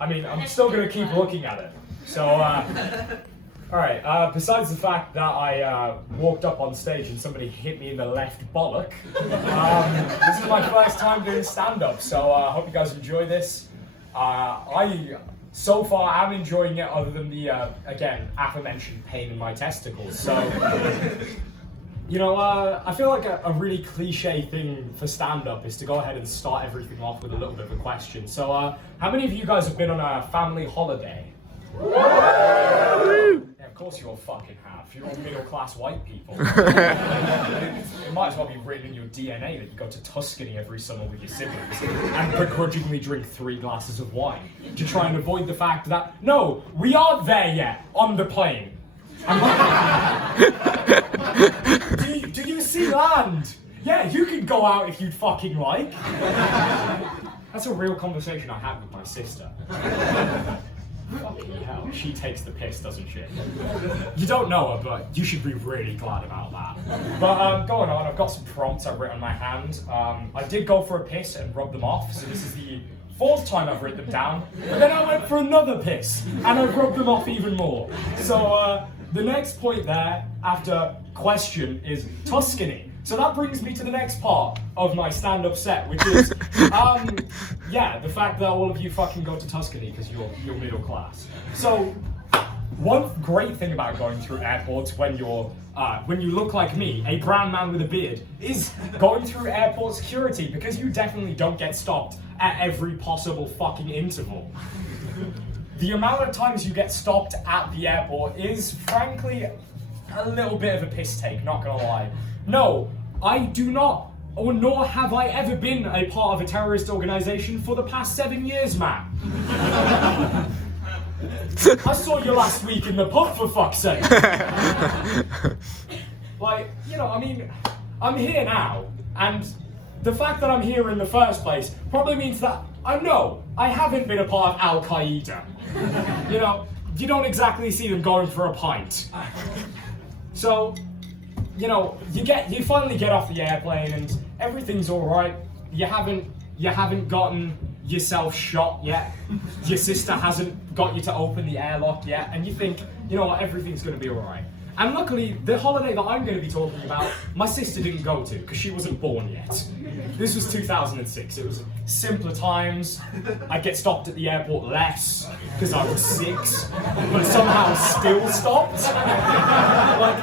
I mean, I'm still going to keep looking at it. So, alright, besides the fact that I walked up on stage and somebody hit me in the left bollock, this is my first time doing stand-up, so I hope you guys enjoy this. So far, I'm enjoying it, other than the, again, aforementioned pain in my testicles. So, you know, I feel like a really cliche thing for stand-up is to go ahead and start everything off with a little bit of a question. So, how many of you guys have been on a family holiday? Yeah, of course you all fucking have. You're all middle-class white people. It might as well be written in your DNA that you go to Tuscany every summer with your siblings and begrudgingly drink 3 glasses of wine to try and avoid the fact that, no, we aren't there yet on the plane. Do you see land? Yeah, you can go out if you'd fucking like. That's a real conversation I had with my sister. Fucking hell, she takes the piss, doesn't she? You don't know her, but you should be really glad about that. But going on, I've got some prompts I've written on my hand. I did go for a piss and rub them off, so this is the 4th time I've written them down. But then I went for another piss, and I've rubbed them off even more. So the next point there, after question, is Tuscany. So that brings me to the next part of my stand-up set, which is, yeah, the fact that all of you fucking go to Tuscany because you're middle class. So, one great thing about going through airports when you look like me, a brown man with a beard, is going through airport security, because you definitely don't get stopped at every possible fucking interval. The amount of times you get stopped at the airport is, frankly, a little bit of a piss take, not gonna lie. No, I do not, or nor have I ever been a part of a terrorist organisation for the past 7 years, man. I saw you last week in the pub, for fuck's sake. Like, you know, I mean, I'm here now, and the fact that I'm here in the first place probably means that I haven't been a part of Al Qaeda. You know, you don't exactly see them going for a pint. So, you know, you finally get off the airplane and everything's all right. You haven't gotten yourself shot yet. Your sister hasn't got you to open the airlock yet, and you think, you know what, everything's going to be all right. And luckily, the holiday that I'm going to be talking about, my sister didn't go to because she wasn't born yet. This was 2006. It was simpler times. I'd get stopped at the airport less because I was 6, but somehow still stopped. Like,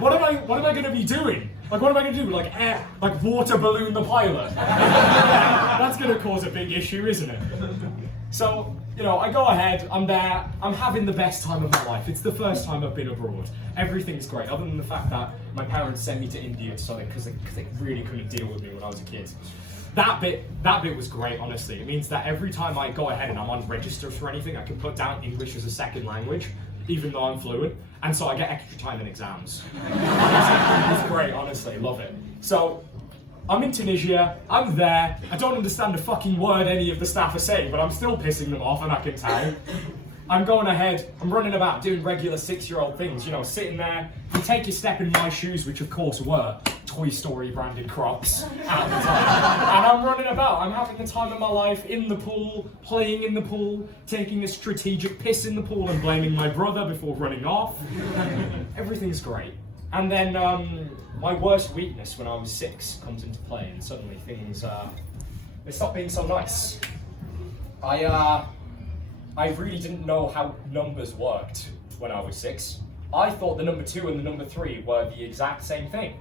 what am I going to be doing? Like, what am I going to do? Like water balloon the pilot? That's going to cause a big issue, isn't it? So, you know, I go ahead, I'm there, I'm having the best time of my life. It's the first time I've been abroad. Everything's great, other than the fact that my parents sent me to India to study because they really couldn't deal with me when I was a kid. That bit was great, honestly. It means that every time I go ahead and I'm on register for anything, I can put down English as a second language, even though I'm fluent, and so I get extra time in exams. It's great, honestly, love it. So, I'm in Tunisia, I'm there, I don't understand a fucking word any of the staff are saying, but I'm still pissing them off, and I can tell. I'm going ahead, I'm running about doing regular 6-year-old things, you know, sitting there, you take your step in my shoes, which of course were Toy Story branded Crocs at the time. And I'm running about, I'm having the time of my life in the pool, playing in the pool, taking a strategic piss in the pool and blaming my brother before running off. Everything's great. And then my worst weakness when I was 6 comes into play, and suddenly things, they stop being so nice. I really didn't know how numbers worked when I was 6. I thought the number 2 and the number 3 were the exact same thing.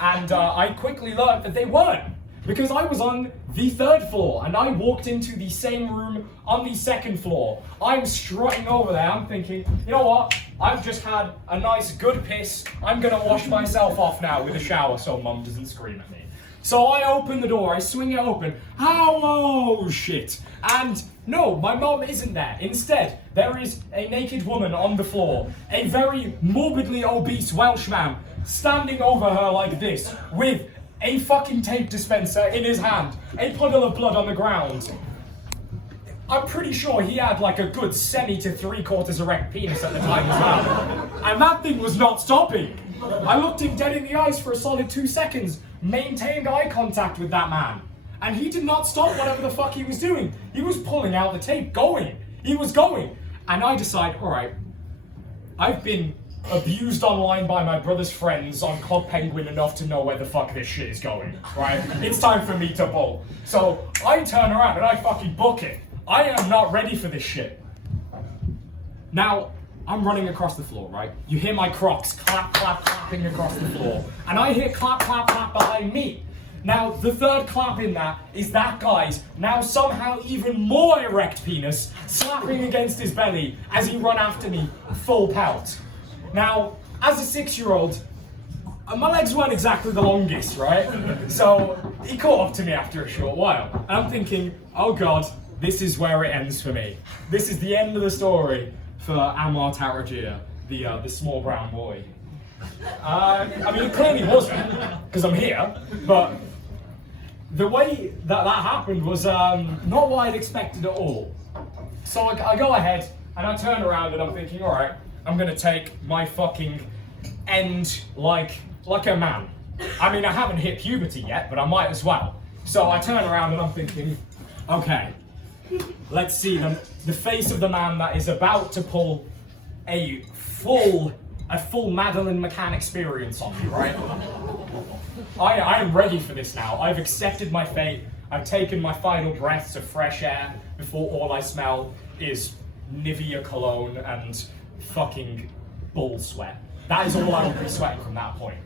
And I quickly learned that they weren't, because I was on the 3rd floor and I walked into the same room on the 2nd floor. I'm strutting over there, I'm thinking, you know what? I've just had a nice good piss. I'm gonna wash myself off now with a shower so Mum doesn't scream at me. So I open the door, I swing it open. Oh shit! And no, my mum isn't there. Instead, there is a naked woman on the floor, a very morbidly obese Welshman standing over her like this, with a fucking tape dispenser in his hand, a puddle of blood on the ground. I'm pretty sure he had like a good semi to 3/4 erect penis at the time as well. And that thing was not stopping. I looked him dead in the eyes for a solid 2 seconds, maintained eye contact with that man, and he did not stop whatever the fuck he was doing. He was pulling out the tape, going. He was going. And I decide, all right, I've been abused online by my brother's friends on Club Penguin enough to know where the fuck this shit is going, right? It's time for me to bowl. So I turn around and I fucking book it. I am not ready for this shit. Now, I'm running across the floor, right? You hear my Crocs clap, clap, clapping across the floor. And I hear clap, clap, clap behind me. Now, the third clap in that is that guy's now somehow even more erect penis slapping against his belly as he run after me full pelt. Now, as a 6-year-old, my legs weren't exactly the longest, right? So he caught up to me after a short while. And I'm thinking, oh God, this is where it ends for me. This is the end of the story for Ammar Tarajia, the small brown boy. I mean, it clearly wasn't, because I'm here, but the way that happened was not what I'd expected at all. So I go ahead and I turn around and I'm thinking, all right, I'm gonna take my fucking end like a man. I mean, I haven't hit puberty yet, but I might as well. So I turn around and I'm thinking, okay, let's see the face of the man that is about to pull a full Madeline McCann experience on me, right? I am ready for this now. I've accepted my fate. I've taken my final breaths of fresh air before all I smell is Nivea cologne and fucking bull sweat. That is all I will be sweating from that point.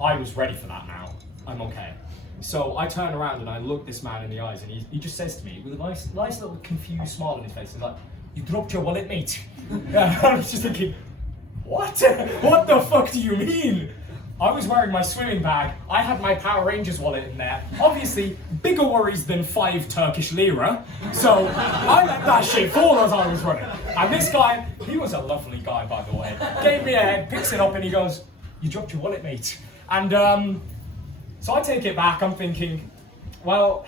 I was ready for that now. I'm okay. So I turn around and I look this man in the eyes and he just says to me with a nice little confused smile on his face, he's like, "You dropped your wallet, mate." And I was just thinking, what? What the fuck do you mean? I was wearing my swimming bag, I had my Power Rangers wallet in there, obviously bigger worries than 5 Turkish lira, so I let that shit fall as I was running. And this guy, he was a lovely guy by the way, gave me a head, picks it up and he goes, "You dropped your wallet, mate." And so I take it back, I'm thinking, well,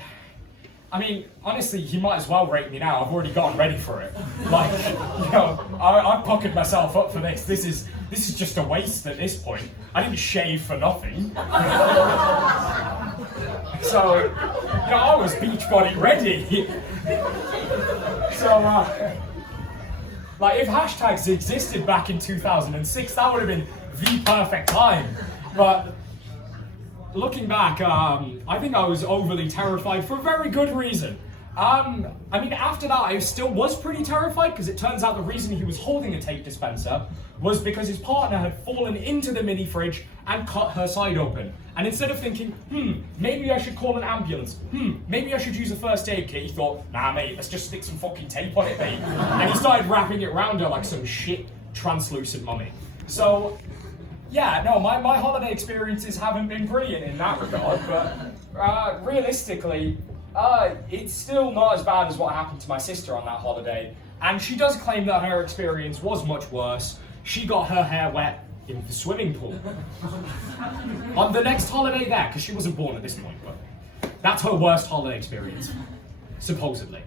I mean, honestly, he might as well rate me now. I've already gotten ready for it. Like, you know, I've puckered myself up for this. This is just a waste at this point. I didn't shave for nothing. So, you know, I was Beachbody ready. So, like, if hashtags existed back in 2006, that would have been the perfect time. But looking back, I think I was overly terrified for a very good reason. I mean, after that, I still was pretty terrified because it turns out the reason he was holding a tape dispenser was because his partner had fallen into the mini fridge and cut her side open. And instead of thinking, maybe I should call an ambulance, maybe I should use a first aid kit, he thought, nah mate, let's just stick some fucking tape on it, mate. And he started wrapping it around her like some shit translucent mummy. So, yeah, no, my holiday experiences haven't been brilliant in that regard, but realistically, it's still not as bad as what happened to my sister on that holiday. And she does claim that her experience was much worse. She got her hair wet in the swimming pool. On the next holiday there, because she wasn't born at this point, but that's her worst holiday experience, supposedly.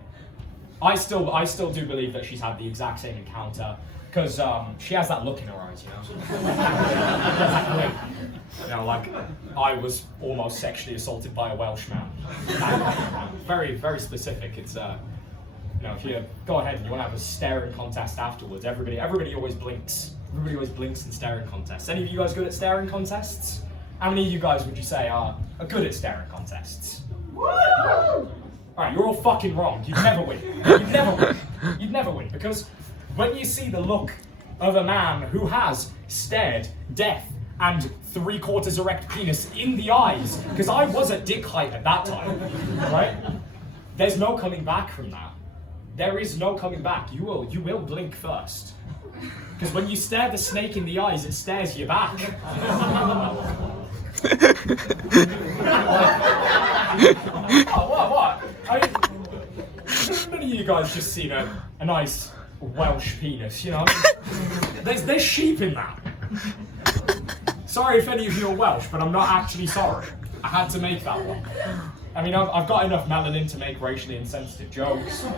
I still do believe that she's had the exact same encounter, because she has that look in her eyes, you know? You know, like, I was almost sexually assaulted by a Welshman. Very, very specific. It's, you know, if you go ahead and you want to have a staring contest afterwards, everybody always blinks. Everybody always blinks in staring contests. Any of you guys good at staring contests? How many of you guys would you say are good at staring contests? Woo! Alright, you're all fucking wrong. You'd never win. You'd never win. You'd never win, because when you see the look of a man who has stared death and 3/4 erect penis in the eyes, because I was at dick height at that time, right? There's no coming back from that. There is no coming back. You will blink first. Because when you stare the snake in the eyes, it stares you back. What? I mean, none of you guys just seen a nice Welsh penis, you know? There's sheep in that. Sorry if any of you are Welsh, but I'm not actually sorry. I had to make that one. I mean, I've got enough melanin to make racially insensitive jokes. You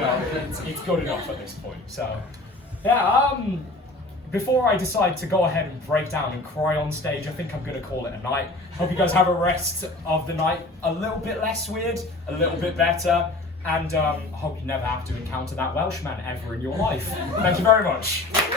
know, it's good enough at this point. So, yeah, before I decide to go ahead and break down and cry on stage, I think I'm going to call it a night. Hope you guys have a rest of the night a little bit less weird, a little bit better. and hope you never have to encounter that Welshman ever in your life. Thank you very much.